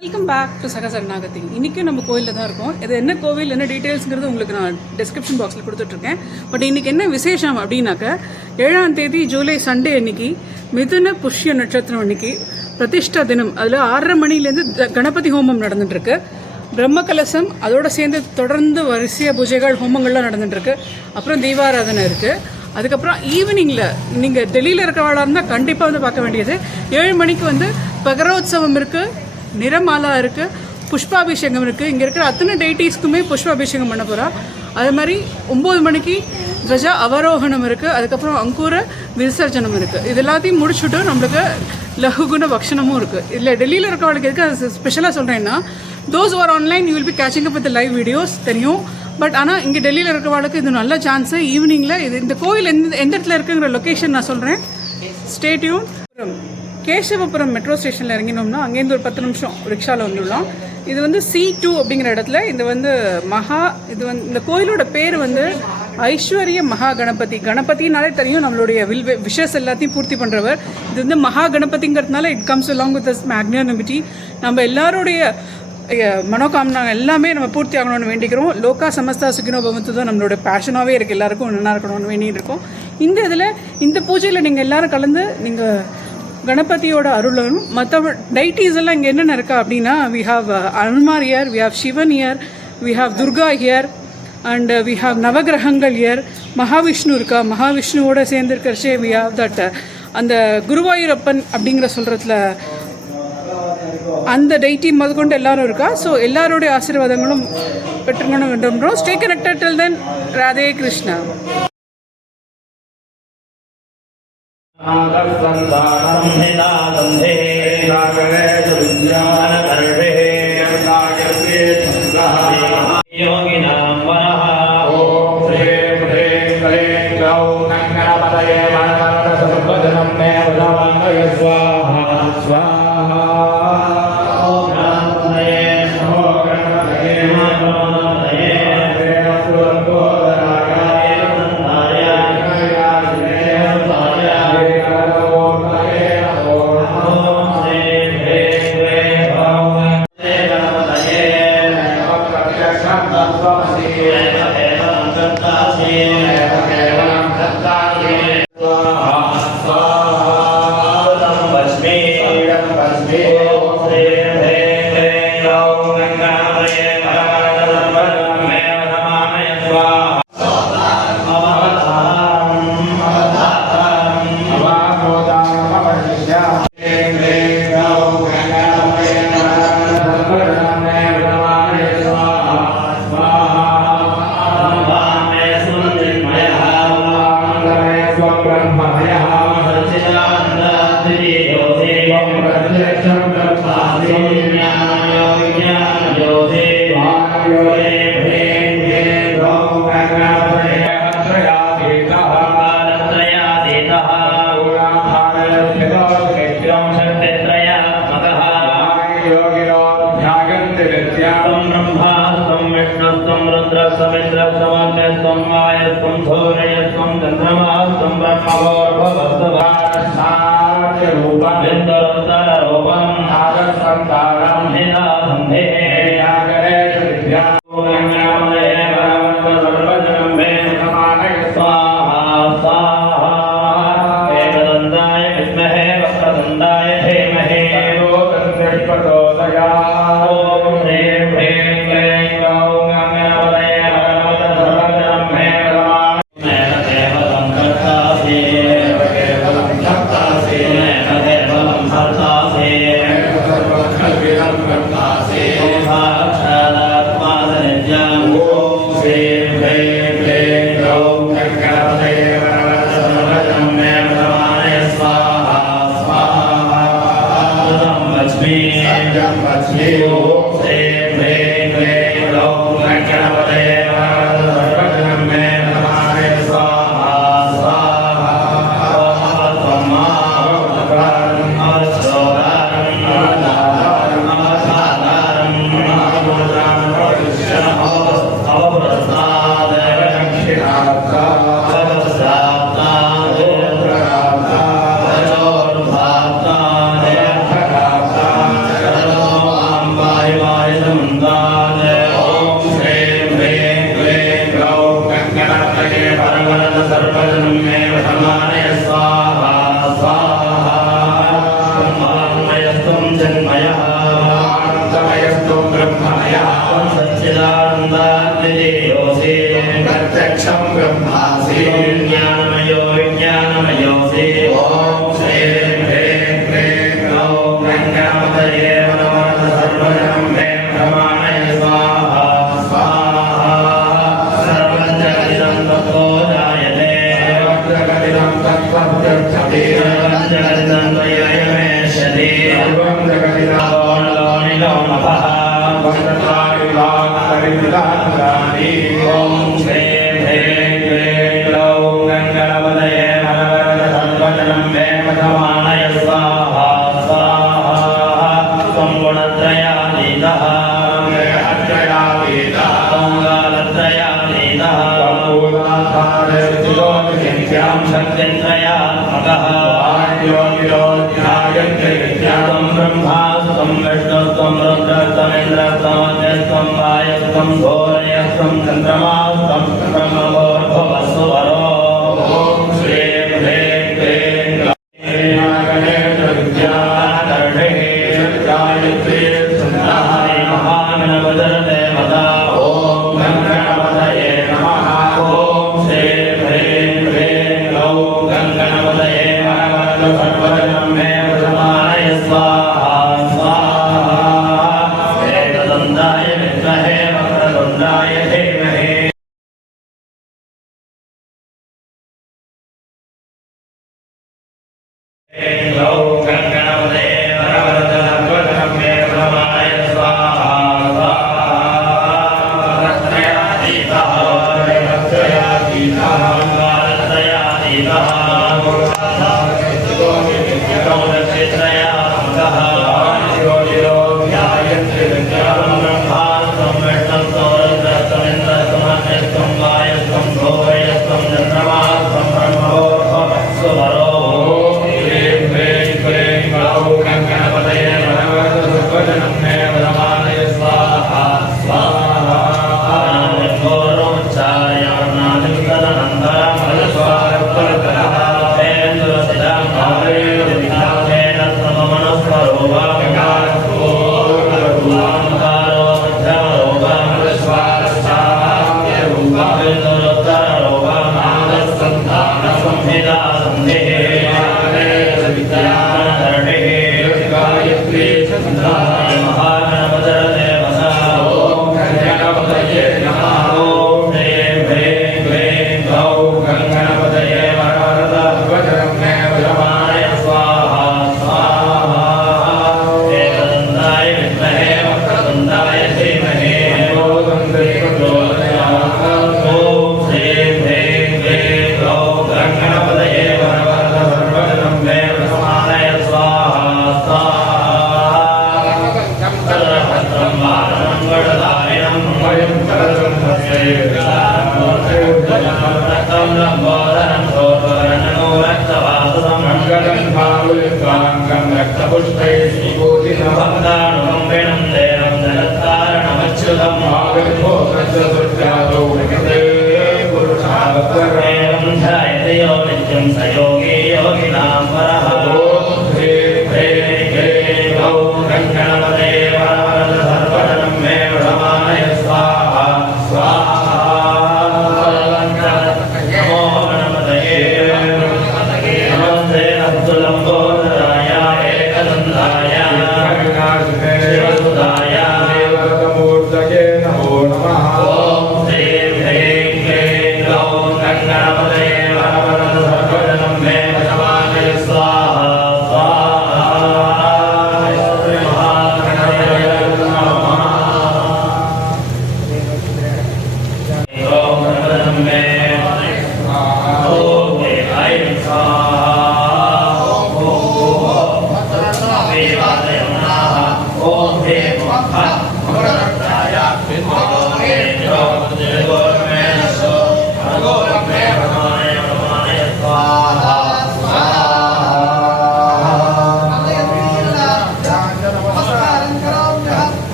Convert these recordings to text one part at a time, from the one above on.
Welcome back to சகசரணாகதி. இன்றைக்கும் நம்ம கோயிலில் தான் இருக்கோம். இது என்ன கோவில், என்ன டீட்டெயில்ஸுங்கிறது உங்களுக்கு நான் டிஸ்கிரிப்ஷன் பாக்ஸில் கொடுத்துட்ருக்கேன். பட் இன்றைக்கி என்ன விசேஷம் அப்படின்னாக்க 7ஆம் தேதி ஜூலை சண்டே அன்னைக்கு மிதுன புஷ்ய நட்சத்திரம் அன்னைக்கு பிரதிஷ்டா தினம். அதில் 6:30 மணிலேருந்து கணபதி ஹோமம் நடந்துட்டுருக்கு. பிரம்ம கலசம் அதோடு சேர்ந்து தொடர்ந்து வரிசையாக பூஜைகள் ஹோமங்கள்லாம் நடந்துட்டுருக்கு. அப்புறம் தீபாராதனை இருக்குது. அதுக்கப்புறம் ஈவினிங்கில் நீங்கள் டெல்லியில் இருக்கிறவளாக இருந்தால் கண்டிப்பாக வந்து பார்க்க வேண்டியது 7 மணிக்கு வந்து பகரோத்சவம் இருக்குது, நிறமாலா இருக்குது, புஷ்பாபிஷேகம் இருக்குது. இங்கே இருக்கிற அத்தனை டெய்டீஸ்க்குமே புஷ்பாபிஷேகம் பண்ண போகிறா. அதே மாதிரி 9 மணிக்கு துவஜா அவரோகணம் இருக்குது. அதுக்கப்புறம் அங்கூர விசர்ஜனம் இருக்குது. இது எல்லாத்தையும் முடிச்சுட்டு நம்மளுக்கு லகுகுண பக்ஷணமும் இருக்குது. இதில் டெல்லியில் இருக்கிறவளுக்கு எதுக்கு அது ஸ்பெஷலாக சொல்கிறேன்னா, those are online you will be catching up with live videos தெரியும். பட் ஆனால் இங்கே டெல்லியில் இருக்கிறவளுக்கு இது நல்ல சான்ஸு. ஈவினிங்கில் இது இந்த கோயில் எந்த இடத்துல இருக்குங்கிற லொக்கேஷன் நான் சொல்கிறேன். Stay tune. கேசவபுரம் மெட்ரோ ஸ்டேஷனில் இறங்கினோம்னா அங்கேருந்து ஒரு 10 நிமிஷம் ரிக்ஷாவில் வந்துடலாம். இது வந்து C2 அப்படிங்கிற இடத்துல இது வந்து இந்த கோயிலோட பேர் வந்து ஐஸ்வர்ய மகா கணபதி. கணபதினாலே தெரியும் நம்மளுடைய விஷஸ் எல்லாத்தையும் பூர்த்தி பண்ணுறவர். இது வந்து மகா கணபதிங்கிறதுனால it comes along with this magnanimity. நம்ம எல்லாருடைய மனோகாமனா எல்லாமே நம்ம பூர்த்தி ஆகணும்னு வேண்டிக்கிறோம். லோகா சமஸ்தா சுகினோ பவந்து தான் நம்மளோட பேஷனாகவே இருக்குது. எல்லாருக்கும் நல்லா இருக்கணும்னு வேண்டிகிட்டு இருக்கோம். இந்த இதில் இந்த பூஜையில் நீங்கள் எல்லோரும் கலந்து நீங்கள் கணபதியோட அருளும் மற்ற டைட்டிஸ் எல்லாம் இங்கே என்னென்ன இருக்கா அப்படின்னா, we have Anumar here, we have Sivan here, we have Durga here and we have நவகிரகங்கள் இயர். மகாவிஷ்ணு இருக்கா, மகாவிஷ்ணுவோட சேர்ந்து இருக்கிறச்சே வி ஹாவ் தட் அந்த குருவாயூரப்பன் அப்படிங்கிற சொல்கிறதுல அந்த டைட்டி முதற்கொண்டு எல்லாரும் இருக்கா. ஸோ எல்லாருடைய ஆசீர்வாதங்களும் பெற்றுக்கணும் வேண்டும்ன்றோம். ஸ்டே கனெக்டட் டில் தென். ராதே கிருஷ்ணா. Om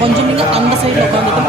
கொஞ்சம் நீங்கள் அந்த சைடில் உட்காந்துட்டு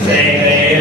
Say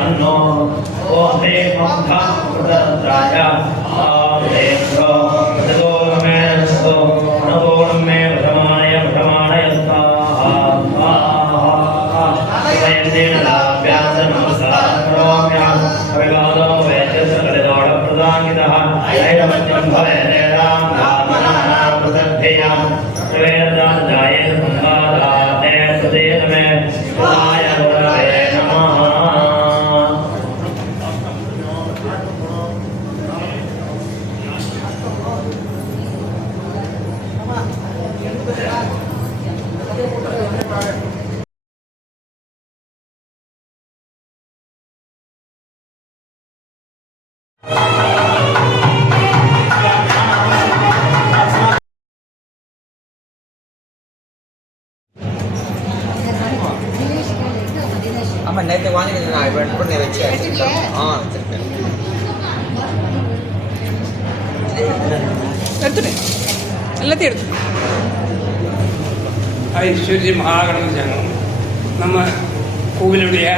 शन्नो ओम ह्रीं ओम धं प्रदत्राय ओम ह्रीं प्रो प्रदो मे नमो नमो मे प्रमाणय स्वाहा स्वाहा वयं लाभ्यास नमस्कार करोम्य अभिवादो वैद्यसकलदोष प्रदानितः ऐरवत्यं भवेत् राम नाम प्रसद्धेया वेदां जायेत संवादाते सदेव मे शिवाय गुरवे नमः। ஆமாம் நேற்று வாங்கிட்டு நான் இப்போ பண்ணி வச்சேன் ஆ வச்சிருக்கேன் எடுத்துட்டேன் எல்லாத்தையும் எடுத்துட்டேன். ஐஸ்வர்ய மகாகணபதி சங்கம் நம்ம கோவிலுடைய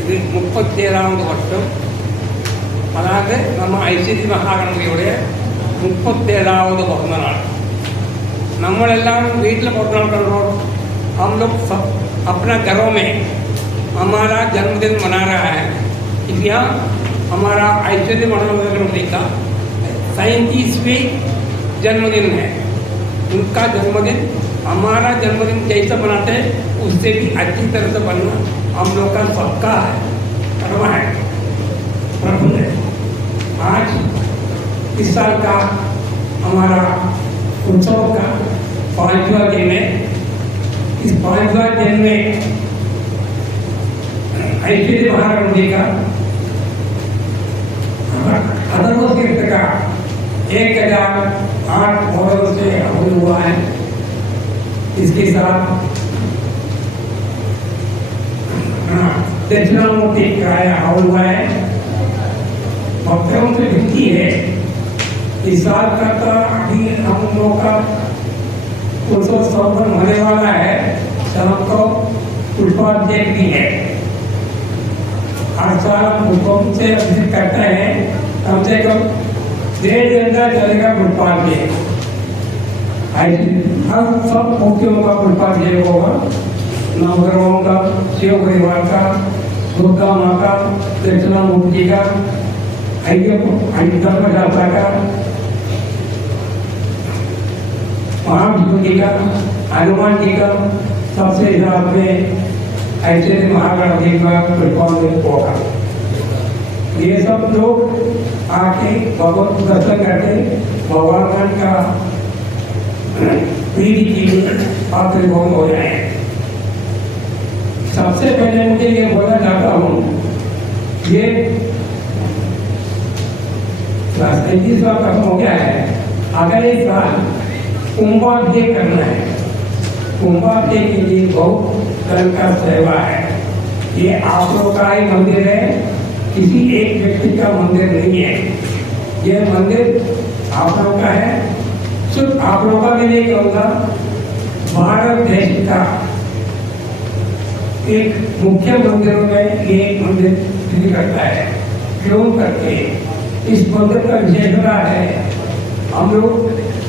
இது 37வது வருஷம். அதாவது நம்ம ஐஸ்வர்ய மகாகணபதியுடைய 37வது பிறந்த நாள். നമ്മളെല്ലാം വീട്ടിൽ പിറന്നാൾ करना हम लोग सब अपना घरों में हमारा जन्मदिन मना रहा है। इस यहाँ हमारा ऐश्वर्य गणपति का 37वीं जन्मदिन है। उनका जन्मदिन हमारा जन्मदिन जैसा बनाते हैं उससे भी अच्छी तरह से बनना हम लोग का सबका है, कर्म है, प्रभु है। आज इस साल का हमारा उत्सव का 5वां दिन है। इस 5वां दिन में ऐश्वर्य महागणपति का अधर्म तीर्थ का 1008 मॉडल से हवन हुआ है। इसके साथ दक्षिणामूर्ति का हवन हुआ है। भक्तों से विनती है इस साल का तो अभी हम लोग का उत्सव संपन्न होने वाला है। शाम को पुष्पाभिषेक भी है। हर साल पुष्पों से अभिषेक करते हैं। कम से कम 1.5 घंटा चलेगा पुष्पाभिषेक। हम सब मूर्तियों का पुष्पाभिषेक होगा। नवग्रहों का, शिव परिवार का, दुर्गा माँ का, दक्षिणामूर्ति का, धर्मशास्त्र का, महाविष्णु जी का, हनुमान जी का, सबसे हिसाब में ऐश्वर्य महागणपति का परफॉर्मेंस होगा। ये सब लोग आके भगवत दर्शन करके भगवान का प्रीति के लिए पात्रीभूत हो जाए। सबसे पहले मुझे ये बोलना चाहता हूँ, ये 37वां खत्म हो गया है। अगले साल कुंभाभिषेक करना है। कुंभाभिषेक के लिए बहुत तरह का सेवा है। ये आप लोग का ही मंदिर है, किसी एक व्यक्ति का मंदिर नहीं है। ये मंदिर आप लोग का है। सिर्फ आप लोगों का भी नहीं कहूँगा, भारत देश का एक मुख्य मंदिरों में ये मंदिर करता है। क्यों करके इस मंदिर का विशेषता है, हम लोग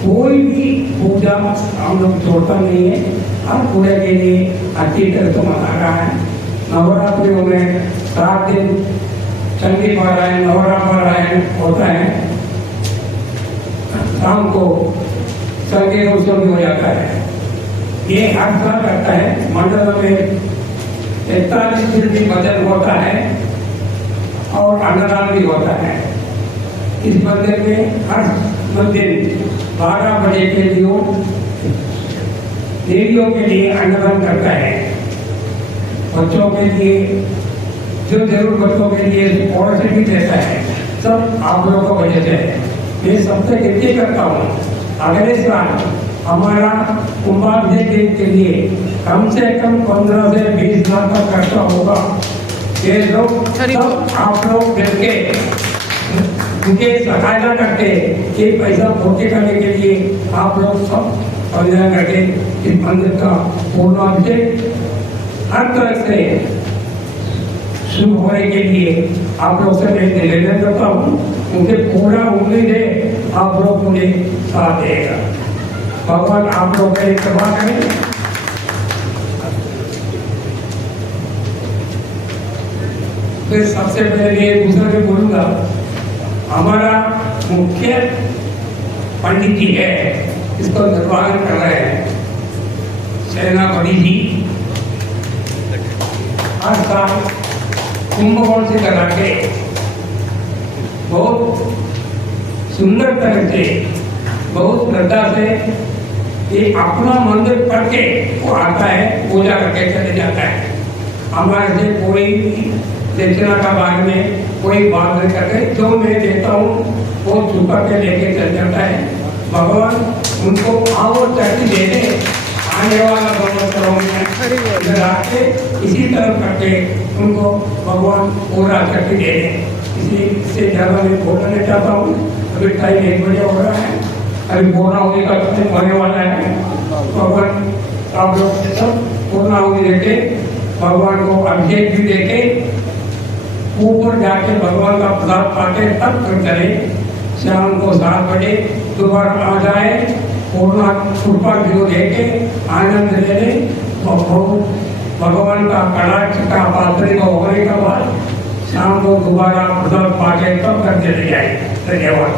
कोई भी पूजा हम लोग छोड़ता नहीं है। हर पूजा के लिए अच्छी तरह से मना रहा है। नवरात्रियों में 7 दिन संगीत पारायण, नवरात्र पारायण होता है। शाम को संगीत उत्सव भी हो जाता है। ये हर साल करता है। मंडल में 41 दिन भी भजन होता है और अन्नदान भी होता है। इस मंदिर में हर मंदिर 12 बजे के लिए देवियों के लिए अन्नदान करता है। बच्चों के लिए जो जरूर बच्चों के लिए स्कॉलरशिप भी देता है। सब आप लोगों को वजह से है। मैं सबसे विनती करता हूँ, अगले साल हमारा कुंभाभिषेक के लिए कम से कम 15 से 20 लाख का खर्चा होगा। ये लोग सब आप लोग मिलके उनके सहायता करके ये पैसा पूर्ति करने के लिए आप लोग सब प्रयास करके इस मंदिर का पूर्णाभिषेक हर तरह से शुभ होने के लिए आप लोग से मैं निवेदन करता हूँ, मुझे पूरा उम्मीद है आप लोग मुझे साथ देगा। भगवान आप लोग का कृपा करें। फिर सबसे पहले दूसरा में बोलूँगा, हमारा मुख्य पंडित जी है, इसको निर्वाहन कर रहे हैं सेनापति जी। आज का कुंभकोण से करा के बहुत सुंदर तरह से, बहुत श्रद्धा से ये अपना मंदिर करके वो आता है, पूजा करके चले जाता है। हमारे से कोई दक्षिणा का बारे में कोई बात नहीं करते, जो मैं देता हूँ वो छुपा के लेके चल जाता है। भगवान उनको आओ चर्ची दे दे, आने वाला भगवान आके इसी तरह करके उनको भगवान पूरा चर्ची दे दे। इसी से ज़्यादा मैं बोलना नहीं चाहता हूँ। अभी टाइम 1 बजे हो रहा है, अभी पूर्ण होने का समय होने वाला है। भगवान आप लोग सब पूर्ण होने देके भगवान को अभिषेक भी देके ऊपर जाके भगवान का प्रसाद पाके तब कर चले। शाम को 7 बजे दोबारा आ जाए, पूर्ण कृपा जो देके आनंद ले ले। भगवान का कटाक्ष का पात्र होने के बाद शाम को दोबारा प्रसाद पाके तब कर चले जाए। धन्यवाद।